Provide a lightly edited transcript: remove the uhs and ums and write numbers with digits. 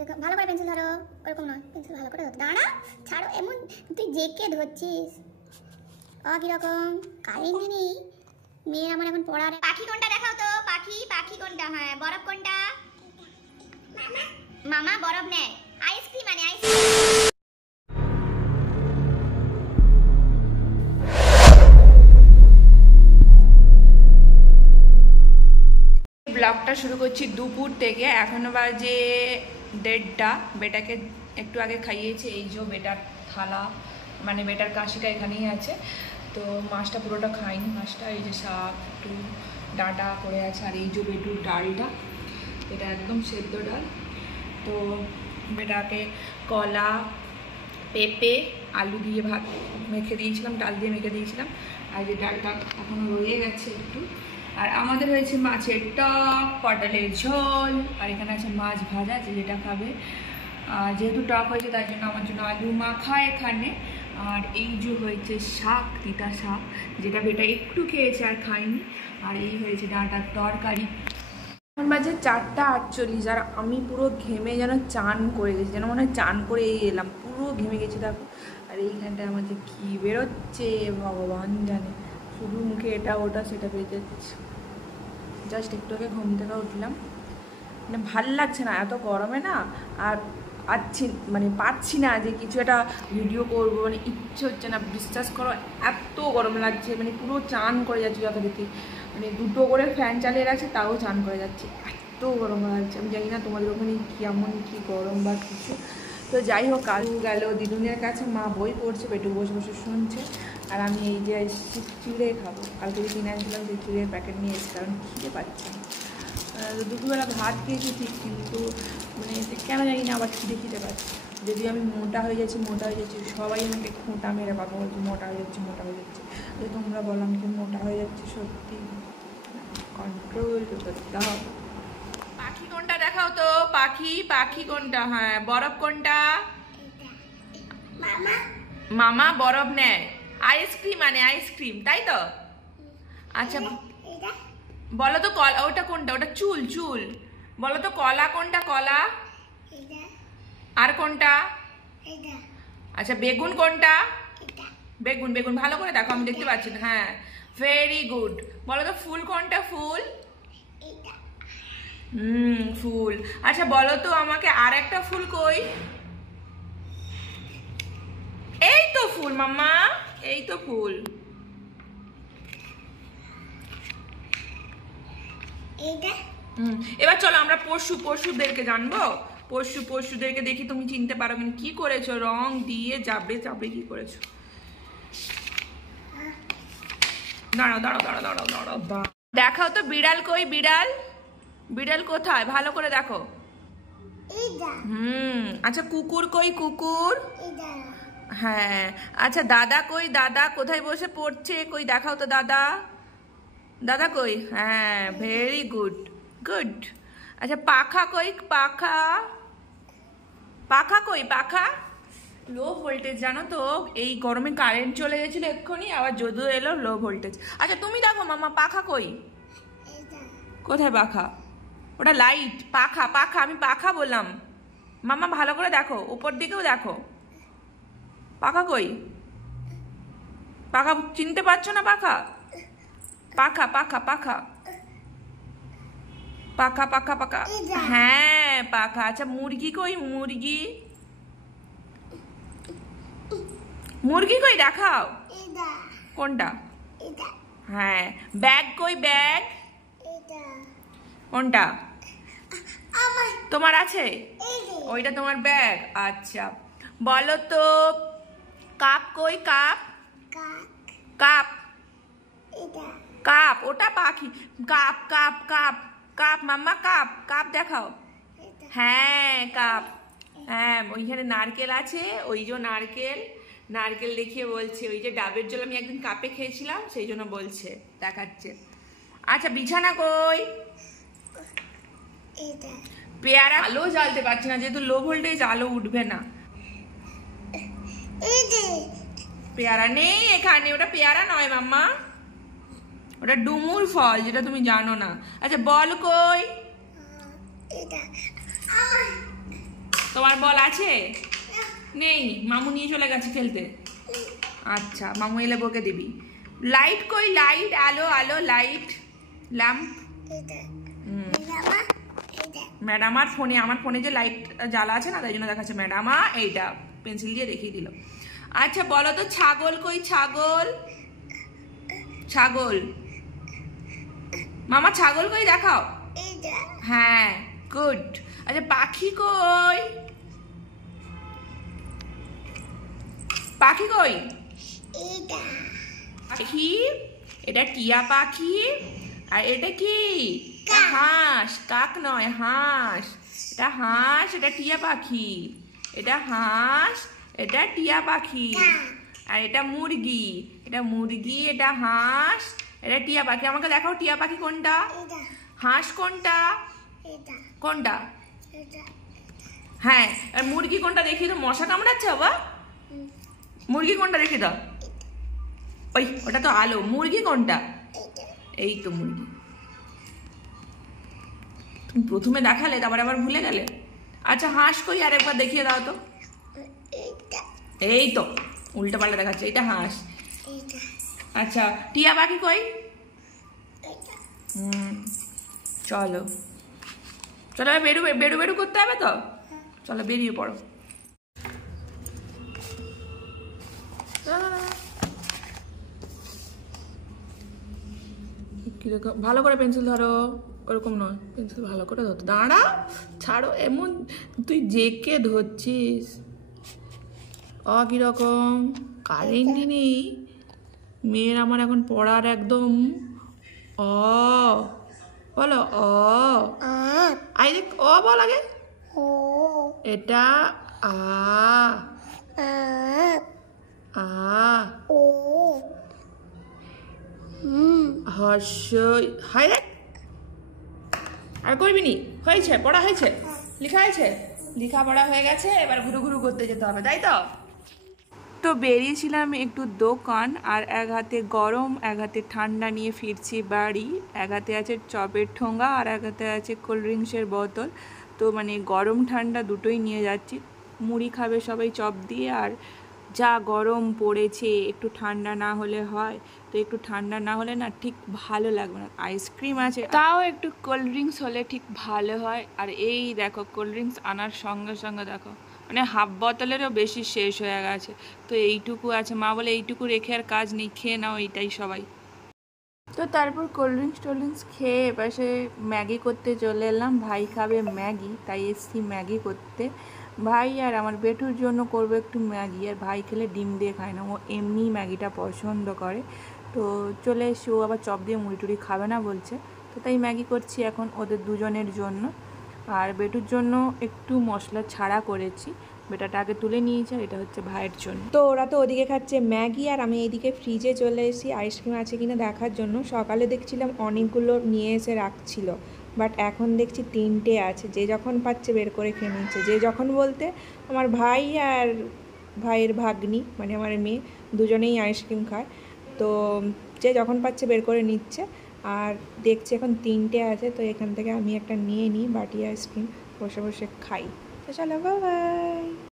ভালো করে পেন্সিল ধরো, ওরকম নয়, পেন্সিল ভালো করে ধরো। দাঁড়া, ছাড়ো, এমন তুই জেকে ধরছিস। কিরকম কারেন্ট নেই, মেয়ের আমার এখন পড়ার। পাখি কোনটা দেখাও তো, পাখি পাখি কোনটা? হ্যাঁ, বরফ কোনটা? মামা বরফ নেয়, আইসক্রিম মানে আইসক্রিম। ব্লগটা শুরু করছি দুপুর থেকে। এখনো বাজে 1:30। বেটাকে একটু আগে খাইয়েছে। এই যে বেটার থালা, মানে বেটার কাশিটা এখানেই আছে। তো মাছটা পুরোটা খাইনি, মাছটা এই যে শাক একটু ডাঁটা করে আছে। আর এই যে বেটুর ডালটা, এটা একদম সেদ্ধ ডাল। তো বেটাকে কলা, পেঁপে, আলু দিয়ে ভাত মেখে দিয়েছিলাম, ডাল দিয়ে মেখে দিয়েছিলাম। আর যে ডালটা এখনও রয়ে গেছে একটু। আর আমাদের হয়েছে মাছের টক, পটলের ঝোল, আর এখানে আছে মাছ ভাজা, যেটা খাবে। যেহেতু টক হয়েছে তার জন্য আমার জন্য আলু মাখা এখানে। আর এই যে হয়েছে শাক, তিতা শাক, যেটা বেটা একটু খেয়েছে আর খাইনি। আর এই হয়েছে ডাঁটার তরকারি। এখন বাজে 4:48। আর আমি পুরো ঘেমে যেন চান করে গেছি, যেন মনে হয় চান করে এই এলাম, পুরো ঘেমে গেছি দেখো। আর এইখানটায় আমার যে কী বেরোচ্ছে ভগবান জানে, শুধু মুখে এটা ওটা সেটা বেরিয়ে যাচ্ছে। জাস্ট একটু আগে ঘুম থেকে উঠলাম, মানে ভাল লাগছে না এত গরমে না। আর পারছি না যে কিছু একটা ভিডিও করবো, মানে ইচ্ছে হচ্ছে না, বিশ্বাস করো এত গরম লাগছে। মানে পুরো চান করে যাচ্ছে যথারীতি, মানে 2টো করে ফ্যান চালিয়ে রাখছে তাও চান করে যাচ্ছে, এত গরম লাগছে। আমি জানি না তোমাদের ওখানে কেমন কী গরম বা কিছু। তো যাই হোক, কাল গেল দিদুনের কাছে, মা বই পড়ছে, পেটু বসে বসে শুনছে। আর আমি এই যে চিড়ে খাবো, কালকে কিনে আনছিলাম সেই চিড়ের প্যাকেট নিয়ে এসেছি, কারণ খিদে পাচ্ছে না। দুপুরবেলা ভাত খেয়েছি ঠিক, কিন্তু মানে কেন জানি না আবার খিদে পাচ্ছে। যদি আমি মোটা হয়ে যাচ্ছি, সবাই আমাকে খোঁটা মেরে কথা বলছে, মোটা হয়ে যাচ্ছে। তো তোমরা বলো আমি কি মোটা হয়ে যাচ্ছি? সত্যি কন্ট্রোল করতে হবে। পাখি কোনটা দেখাও তো, পাখি কোনটা? হ্যাঁ, বরফ কোনটা? মামা বরফ নেয়, আইসক্রিম মানে আইসক্রিম, তাই তো? আচ্ছা বলো তো কলা ওটা কোনটা? ওটা চুল। বলো তো কলা কোনটা? কলা। আর কোনটা? আচ্ছা বেগুন কোনটা? বেগুন ভালো করে দেখো, আমি দেখতে পাচ্ছি না। হ্যাঁ, ভেরি গুড। বলো তো ফুল কোনটা? ফুল। ফুল। আচ্ছা বলো তো আমাকে আর একটা ফুল কই? এই তো ফুল মাম্মা, এই তো ফুল। এবার চলো আমরা পশুদেরকে জানবো। পশুদেরকে দেখি তুমি চিনতে পারো কিনা। কি করেছো? রং দিয়ে যাবে কি করেছো? দাঁড়াও। দেখাও তো বিড়াল কই? বিড়াল কোথায়? ভালো করে দেখো। আচ্ছা কুকুর কই? কুকুর। হ্যাঁ, আচ্ছা দাদা কই? দাদা কোথায় বসে পড়ছে? কই দেখাও তো দাদা কই? হ্যাঁ, ভেরি গুড। আচ্ছা পাখা কই? পাখা কই? পাখা। লো ভোল্টেজ, জানো তো এই গরমে কারেন্ট চলে গেছিল এক্ষুনি, আবার যদিও এলো লো ভোল্টেজ। আচ্ছা তুমি দেখো মামা, পাখা কই? কোথায় পাখা? ওটা লাইট। পাখা আমি পাখা বললাম মামা, ভালো করে দেখো, উপর দিকেও দেখো। পাখা কই? পাখা চিনতে পারছো না? পাখা। হ্যাঁ পাখা। আচ্ছা মুরগি কই? মুরগি কই দেখাও। কোনটা? হ্যাঁ, ব্যাগ কই? ব্যাগ কোনটা? তোমার আছে? ওইটা তোমার ব্যাগ। আচ্ছা বলো তো কাপ কই? কাপ ওটা পাখি। কাপ মাম্মা, কাপ দেখাও। হ্যাঁ কাপ। হ্যাঁ, ওইখানে নারকেল আছে, ওই যে নারকেল দেখিয়ে বলছে, ওই যে ডাবের জল আমি একদিন কাপে খেয়েছিলাম সেই জন্য বলছে, দেখাচ্ছে। আচ্ছা বিছানা কই? পেয়ারা। আলো জ্বালতে পারছি না যেহেতু লো ভোল্টেজ, আলো উঠবে না। পেয়ারা নেই এখানে, ওটা পেয়ারা নয় মাম্মা, ওটা ডুমুর ফল, যেটা তুমি জানো না। আচ্ছা বল কই? তোমার বল আছে? নেই, মামু নিয়ে চলে গেছে খেলতে। আচ্ছা, মামু এলে বকে দিবি। লাইট কই? লাইট, আলো আলো, লাইট, ল্যাম্প। ম্যাডাম আর ফোনে, আমার ফোনে যে লাইট জ্বালা আছে না, তাই জন্য দেখাচ্ছে ম্যাডামা। এইটা পেন্সিল দিয়ে দেখিয়ে দিল। আচ্ছা বলো তো, ছাগল কই? ছাগল, ছাগল মামা, ছাগল কই দেখাও। হ্যাঁ, গুড। আচ্ছা পাখি কই? পাখি কই? পাখি, এটা টিয়া পাখি। আর এটা কি? হাঁস। কাক নয়, হাঁস। এটা হাঁস, এটা টিয়া পাখি। এটা হাঁস, এটা টিয়া পাখি। আর এটা মুরগি। এটা মুরগি, এটা হাঁস, এটা টিয়া পাখি। আমাকে দেখাও টিয়া পাখি কোনটা, হাঁস কোনটা, কোনটা? হ্যাঁ, আর মুরগি কোনটা দেখি তো? মশা কামড়াচ্ছে বাবা। মুরগি কোনটা দেখি দাও। ওই ওটা তো আলো। মুরগি কোনটা? এই তো মুরগি। তুমি প্রথমে দেখালে, তারপরে আবার ভুলে গেলে। আচ্ছা হাঁস কই? আর একবার দেখিয়ে দাও তো। এই তো উল্টো পাল্টা দেখাচ্ছে। এটা হাঁস। আচ্ছা টিয়া পাখি কই? চলো চলো, বেরু বেরু বেরু করতে হবে তো। চলো বেরিয়ে পড়ো। কিরকম? ভালো করে পেন্সিল ধরো। ওরকম নয়, পেন্সিল ভালো করে ধরতে। দাঁড়া, ছাড়ো এমন, তুই জেকে ধরছিস। কিরকম? কারেন্ট নেই। মেয়ের আমার এখন পড়ার একদম বলো। আই দেখ, বল আগে। এটা হর্ষই। হাই দেখ, আর করবি নি? হয়েছে, পড়া হয়েছে, লেখা হয়েছে, লেখা পড়া হয়ে গেছে। এবার ঘুরু ঘুরু করতে যেতে হবে, তাই তো? তো বেরিয়েছিলাম একটু দোকান, আর এক হাতে গরম এক হাতে ঠান্ডা নিয়ে ফিরছি বাড়ি। এক হাতে আছে চপের ঠোঙ্গা, আর এক হাতে আছে কোল্ড ড্রিঙ্কসের বোতল। তো মানে গরম ঠান্ডা দুটোই নিয়ে যাচ্ছি। মুড়ি খাবে সবাই চপ দিয়ে, আর যা গরম পড়েছে, একটু ঠান্ডা না হলে হয়? তো একটু ঠান্ডা না হলে না ঠিক ভালো লাগবে না। আইসক্রিম আছে, তাও একটু কোল্ড ড্রিঙ্কস হলে ঠিক ভালো হয়। আর এই দেখো, কোল্ড ড্রিঙ্কস আনার সঙ্গে সঙ্গে দেখো মানে হাফ বোতলেরও বেশি শেষ হয়ে গেছে। তো এইটুকু আছে, মা বলে এইটুকু রেখে আর কাজ নেই, খেয়ে নাও এইটাই সবাই। তো তারপর কোল্ড ড্রিঙ্কস খেয়ে এপাশে ম্যাগি করতে চলে এলাম। ভাই খাবে ম্যাগি, তাই এসছি ম্যাগি করতে। ভাই আর আমার বেটুর জন্য করবো একটু ম্যাগি। আর ভাই খেলে ডিম দিয়ে খায় না, ও এমনি ম্যাগিটা পছন্দ করে। তো চলে এসছি, ও আবার চপ দিয়ে মুড়ি টুড়ি খাবে না বলছে। তো তাই ম্যাগি করছি এখন ওদের দুজনের জন্য। আর বেটুর জন্য একটু মশলা ছাড়া করেছি, বেটাটা আগে তুলে নিয়েছে। আর এটা হচ্ছে ভাইয়ের জন্য। তো ওরা তো ওদিকে খাচ্ছে ম্যাগি, আর আমি এইদিকে ফ্রিজে চলে এসেছি আইসক্রিম আছে কিনা দেখার জন্য। সকালে দেখছিলাম অনেকগুলো নিয়ে এসে রাখছিল, বাট এখন দেখছি 3টে আছে। যে যখন পাচ্ছে বের করে খেয়ে নিচ্ছে। যে যখন বলতে আমার ভাই আর ভাইয়ের ভাগ্নি মানে আমার মেয়ে দুজনেই আইসক্রিম খায়। তো যে যখন পাচ্ছে বের করে নিচ্ছে। আর দেখছি এখন 3টে আছে, তো এখান থেকে আমি একটা নিয়ে নিই বাটি আইসক্রিম, বসে বসে খাই। তো চলো, বাই বাই।